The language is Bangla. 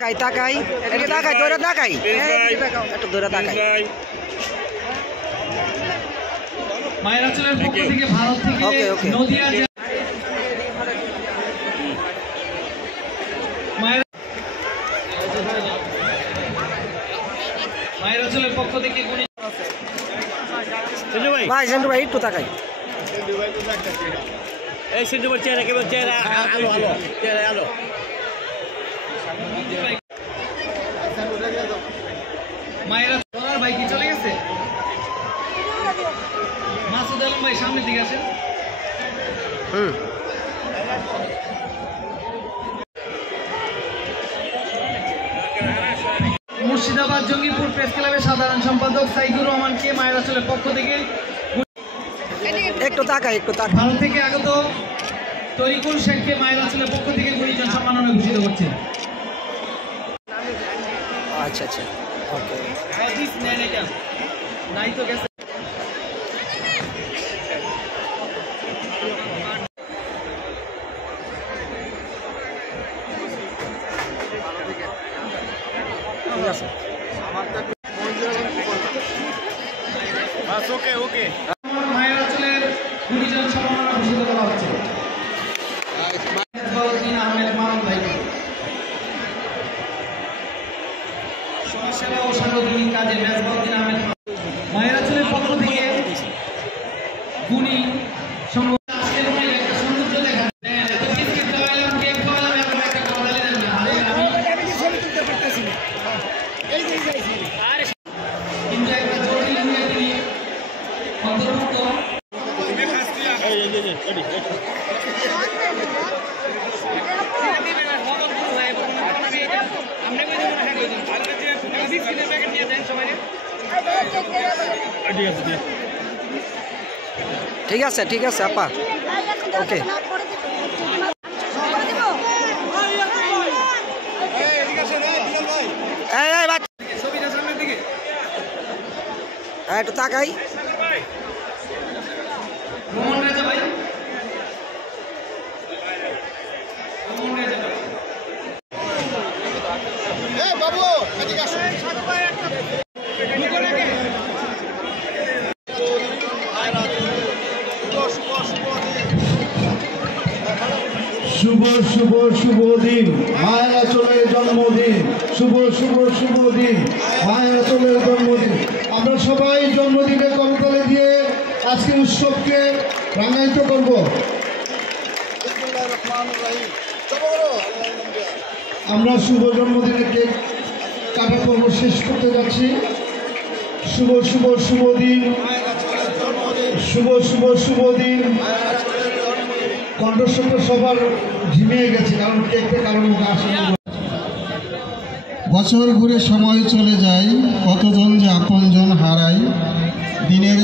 তাকাই এদিকে তাকাই দৌড়ে তাকাই একটু দৌড়ে তাকাই। মায়ের আঁচলের পক্ষ থেকে ভারত থেকে নদিয়া মায়ের আঁচলের পক্ষ থেকে ভাই সেন্টু ভাই একটু তাকাই। এই সেন্টু ভাই চেহারা কেবল চেহারা আলো আলো চেহারা আলো। মায়ের ভাই কি চলে গেছে? মাসুদ আলম ভাই সামনের দিকে আসেন। মুর্শিদাবাদ জঙ্গিপুর প্রেস ক্লাবের সাধারণ সম্পাদক সাইদুর রহমানকে মায়ের আঁচলের পক্ষ থেকে একটু তাকাই একটু তাকাই। ভারত থেকে আগত তরিকুল শেখকে মায়ের আঁচলের পক্ষ থেকে গুণীজন সম্মাননা ঘোষিত করছে। আচ্ছা আচ্ছা ওকে নাই তো গেছে। ঠিক আছে ওকে ওকে মায়ের আঁচলের গুণীজন সম্মাননা ঘোষিত করা হচ্ছে আহমেদ মামুন ভাইকে। সমাজসেবা ও সাংগঠনিক কাজে মেজবাউদ্দিন আহমেদ মায়ের আঁচলের পক্ষ থেকে গুণী কিন্তু একটা জটিল নিয়ে তিনি অন্তর্ভুক্ত ঠিক আছে ঠিক আছে আপা ওকে। একটু তাকাই। মোহন রাজা ভাই মোহন রাজা ভাই শুভ শুভ শুভ দিন মায়ের আঁচলের জন্মদিন। শুভ শুভ শুভ দিন মায়ের আঁচলের জন্মদিন। আমরা সবাই জন্মদিনের করতালি দিয়ে আজকের উৎসবকে রাঙায়িত করব। আমরা শুভ জন্মদিনের কেক কাটা পর্ব শেষ করতে যাচ্ছি। শুভ শুভ শুভ দিন শুভ শুভ শুভ দিন। কণ্ঠস্বর সবার ঝিমিয়ে গেছে কারণ কেকটা কারণ আসে। বছর ঘুরে সময় চলে যায়, কতজন যে আপনজন হারায় দিনের